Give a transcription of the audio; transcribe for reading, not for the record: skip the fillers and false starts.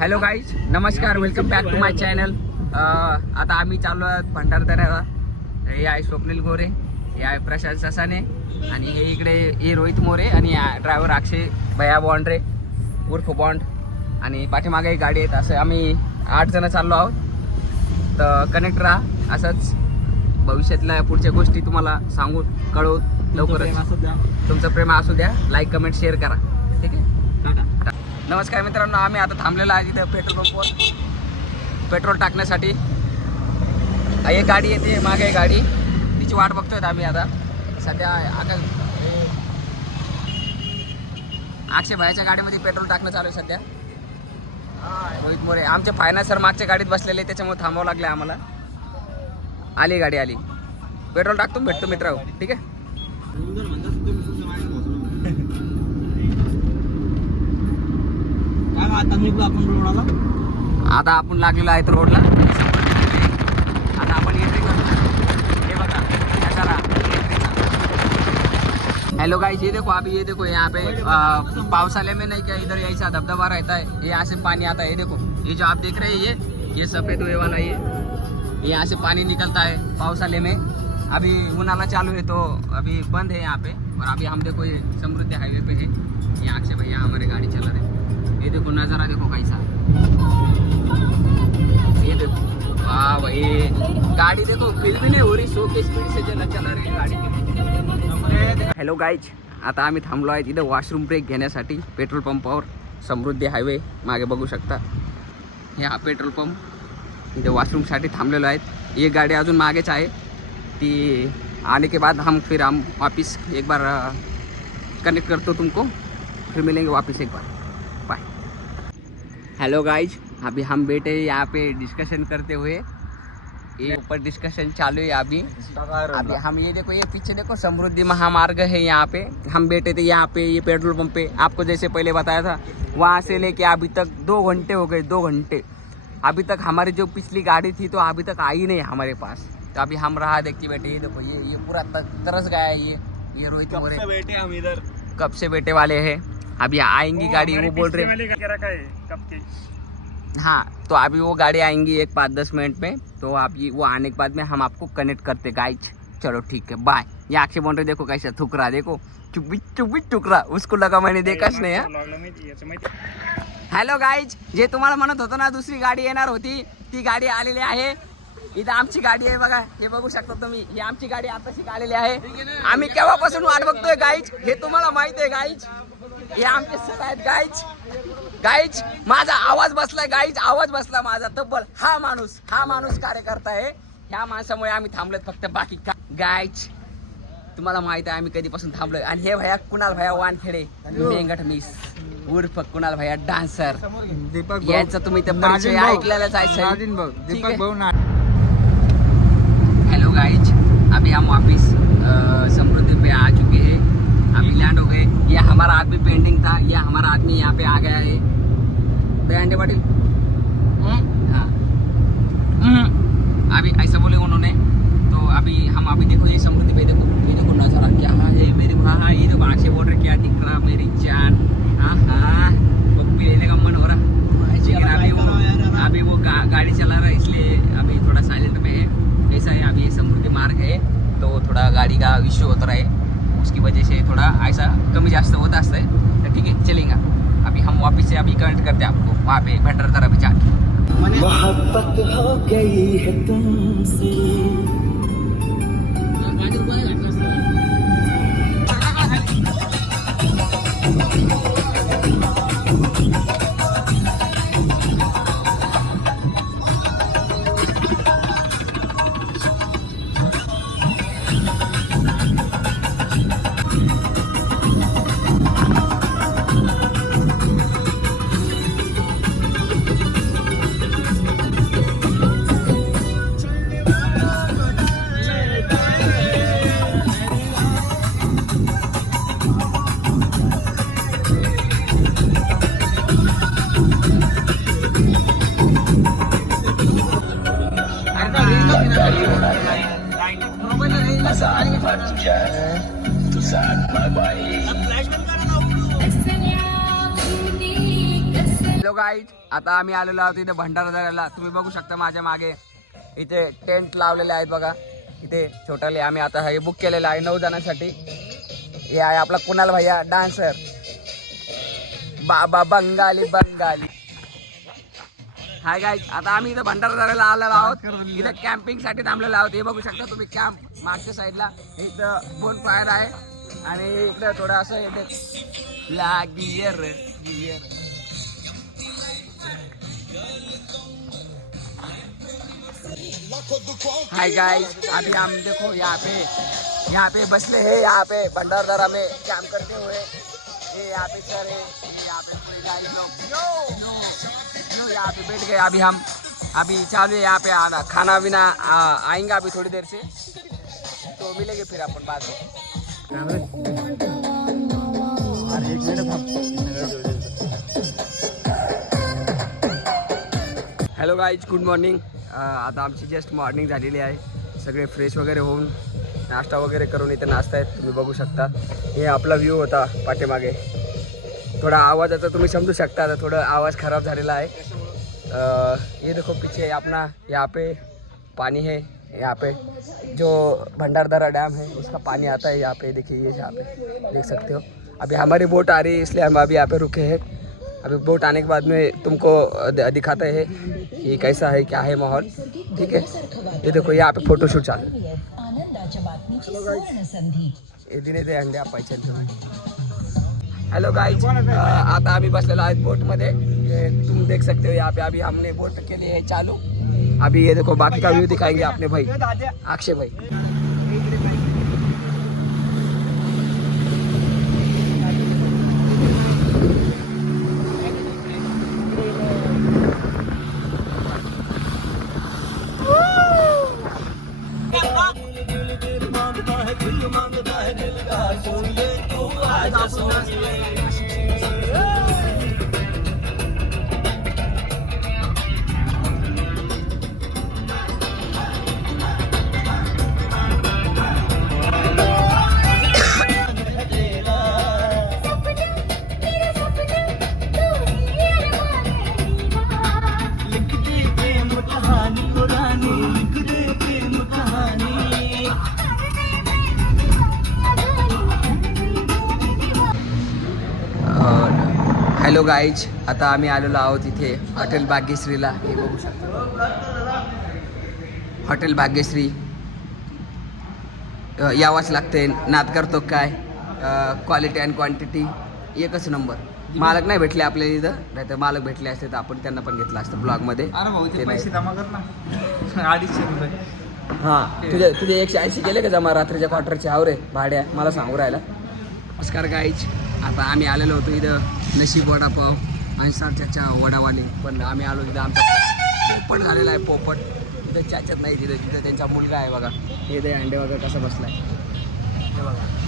Hello guys, नमस्कार, welcome back to my channel. आता आम्ही चाललो आहोत भंडारदऱ्याला. हे आहे स्वप्नील गोरे, हे आहे प्रशांत ससाने आणि हे इकडे हे रोहित मोरे आणि ड्रायव्हर अक्षय भैया बॉन्ड्रे उर्फ बॉन्ड आणि पाठीमागे एक गाडी आहेत. असं आम्ही 8 जण चाललो आहोत. तर कनेक्ट राहा, असंच भविष्यातल्या पुढच्या गोष्टी तुम्हाला सांगू कळवू लवकरच. तुमचं प्रेम असू द्या, लाईक कमेंट शेअर करा. ठीक आहे. नमस्कार मित्रांनो, आम्ही आता थांबलेलो आहे इथं पेट्रोल पंपवर पेट्रोल टाकण्यासाठी. एक गाडी येते, मागे गाडी, तिची वाट बघतोय आम्ही आता. सध्या अक्षय भाईच्या गाडीमध्ये पेट्रोल टाकणं चालू आहे सध्या. रोहित मोरे आमचे फायनान्सर मागच्या गाडीत बसलेले, त्याच्यामुळे थांबावं लागले आम्हाला. आली गाडी, आली. पेट्रोल टाकतो, भेटतो मित्र. ठीक आहे. आता आपण लागलेलो आहे रोडला. आता आपण एंट्री करतो. हे बघा, हेलो गाइस, ये देखो अभी, ये देखो यहाँ पे पावसाले में नहीं क्या इधर ऐसा दबदबा रहता है. ये यहाँ से पानी आता है. ये देखो, ये जो आप देख रहे हैं ये सफेद हुए वाला ये यहाँ से पानी निकलता है पावसाले में. अभी उनाला चालू है तो अभी बंद है यहाँ पे. और अभी हम देखो ये समृद्धि हाईवे पे है. यहाँ से भैया हमारे गाड़ी चला रहे. ये देखो नज़ारा, देखो कैसा. ये देखो, वाह भाई, गाड़ी देखो फील भी नहीं हो रही. 100 की स्पीड से चला रही गाड़ी की. हॅलो गाईज, आता आम्ही थांबलो आहे इथं वॉशरूम ब्रेक घेण्यासाठी पेट्रोल पंपावर. समृद्धी हायवे मागे बघू शकता. हे हा पेट्रोल पंप. इथे वॉशरूमसाठी थांबलेलो आहेत. एक गाडी अजून मागेच आहे. ती आने के बाद हम वापस एक बार कनेक्ट करतो तुमको. फिर मिलेंगे वापस एक बार. बाय. हेलो गाइज, अभी हम बैठे यहाँ पे डिस्कशन करते हुए. ये ऊपर डिस्कशन चालू है अभी हम. ये देखो, ये पीछे देखो समृद्धि महामार्ग है. यहाँ पे हम बैठे थे, यहाँ पे ये पेट्रोल पंप पे. आपको जैसे पहले बताया था, वहाँ से लेके अभी तक 2 घंटे हो गए. 2 घंटे. अभी तक हमारी जो पिछली गाड़ी थी तो अभी तक आई नहीं हमारे पास. तो अभी हम रहा देखते बैठे. ये देखो, ये पूरा तरस गया है. ये रोहित मोरे कब से बैठे हम इधर, कब से बैठे वाले हैं. अभी आएंगी गाड़ी, वो बोल रहे. हाँ, तो अभी वो गाड़ी आएंगी एक 5-10 मिनट में. तो आप ये वो आने के बाद में हम आपको कनेक्ट करते गाइज. चलो ठीक है, बाय. ये अक्षय बोल रहे, देखो कैसा थुकरा, देखो चुपी टुकरा. उसको लगा मैंने देखाच नाही. हॅलो गाईज, जे तुम्हाला म्हणत होतो ना दुसरी गाडी येणार होती, ती गाडी आलेली आहे. इथं आमची गाडी आहे बघा, हे बघू शकता तुम्ही. ही आमची गाडी आताशी आलेली आहे. आम्ही केव्हापासून वाट बघतोय गाईज, हे तुम्हाला माहिती आहे गाईज. हे आमचे सर आहेत गाईज. माझा आवाज बसलाय गाईज, आवाज बसला माझा तब्बल. हा माणूस कार्यकर्ता आहे. ह्या माणसामुळे आम्ही थांबलोय फक्त, बाकी का गाईज. तुम्हाला माहिती आहे आम्ही कधीपासून थांबलोय. आणि हे भैया कुणाल भैया वानखेडे, मेंगट मिस उर्फ कुणाल भैया डान्सर. यांचा तुम्ही ते परिचय ऐकलेलाच आहे. दीपक भाऊ. हेलो गाइज, अभी हम वापस समृद्धि पे आ चुके हैं. अभी लैंड हो गए. ये हमारा आदमी पेंडिंग था. ये हमारा आदमी यहाँ पे आ गया है. बयान पाटिल. हाँ, अभी ऐसा बोले उन्होंने. तो अभी हम देखो ये समृद्धि पे देखो, ये देखो नजारा क्या है मेरे. हाँ, ये देखो अक्षय बोल रहे क्या दिख रहा मेरी जान. हाँ, पप्पी लेने का मन हो रहा. अभी वो गाड़ी चला रहा है, इसलिए अभी थोड़ा साइलेंट में है. ऐसा है, अभी समृद्धि मार्ग है तो थोड़ा गाड़ी का इश्यू होता रहा है, उसकी वजह से थोड़ा ऐसा कमी जास्त होता है. तो ठीक है, चलेगा. अभी हम वापस से अभी कनेक्ट करते हैं आपको वहाँ पे भंडारदरा अभी जाके. मोहब्बत हो गई है तुमसे. हॅलो गाईज, आता आम्ही आलेलो आहोत इथे भंडारदऱ्याला. तुम्ही बघू शकता माझ्या मागे इथे टेंट लावलेले आहेत बघा. इथे छोटाले आम्ही आता हे बुक केलेलं आहे 9 जणांसाठी. हे आहे आपला कुणाल भैया डान्सर, बाबा बंगाली बंगाली. हाय गाईज, आता आम्ही इथं भंडारदऱ्याला आलेलो आहोत. इथं कॅम्पिंग साठी थांबलेलो आहोत. हे बघू शकता तुम्ही कॅम्प मागच्या साईडला. इथं बोन फायर आहे आणि इकडं थोडं असं इथे गियर. हाय गाइस, अभी हम देखो यहाँ पे बसले हैं, यहाँ पे भंडारदरा में कैंप करते हुए. ये यहाँ पे सर है, ये यहाँ पे पूरे गाइस लोग यो यहाँ पे बैठ गए. अभी चालू है यहाँ पे आना खाना पीना. आएंगे अभी थोड़ी देर से, तो मिलेंगे फिर अपन बाद में. Hello guys, good morning. आता आमची जस्ट मॉर्निंग झालेली आहे. सगळे फ्रेश वगैरे होऊन नाश्ता वगैरे करून इथे नाश्ता आहेत, तुम्ही बघू शकता. हे आपला व्ह्यू होता पाठीमागे. थोडा आवाजाचा तुम्ही समजू शकता, आता थोडा आवाज खराब झालेला आहे. ये देखो पीछे अपना यहाँ पे पानी है. यहाँ पे जो भंडारदरा डैम है उसका पानी आता है यहाँ पे. देखिए ये यहाँ पे देख सकते हो. अभी हमारी बोट आ रही है, इसलिए हम अभी यहाँ पे रुके हैं. अभी बोट आने के बाद में तुमको दिखाते हैं कि कैसा है, क्या है माहौल. ठीक है, ये देखो यहाँ पे फोटोशूट चालू. दे अंडे आप पैसे. हेलो गाइस, आता आम्ही बसलेलो आहेत बोटमध्ये. तुम देख सकते हो यहाँ पे. अभी हमने बोट के लिए चालू. अभी ये देखो बाकी का व्यू दिखाएंगे अपने भाई अक्षय भाई. हॅलो गाईज, आता आम्ही आलेलो आहोत इथे हॉटेल भाग्यश्रीला. हे बघू शकता हॉटेल भाग्यश्री. यावंच लागते, नाद करतो काय. क्वालिटी अँड क्वांटिटी एकच नंबर. मालक नाही भेटले आपल्याला इथं, नाही तर मालक भेटले असते तर आपण त्यांना पण घेतलं असतं ब्लॉगमध्ये. हां, तुझे 180 केले का जमा रात्रीच्या क्वार्टरचे? आवरे भाड्या मला सांगू राहिला. नमस्कार गाईज, आता आम्ही आलेलो होतो इथं नशीब वडापाव आणि चाचा वडावाले. पण आम्ही आलो तिथं आमचा पोपट झालेला आहे. पोपट तिथं चाच्यात नाही, तिथं त्यांचा मुलगा आहे बघा. हे दे अंडे वगैरे कसं बसलाय हे बघा.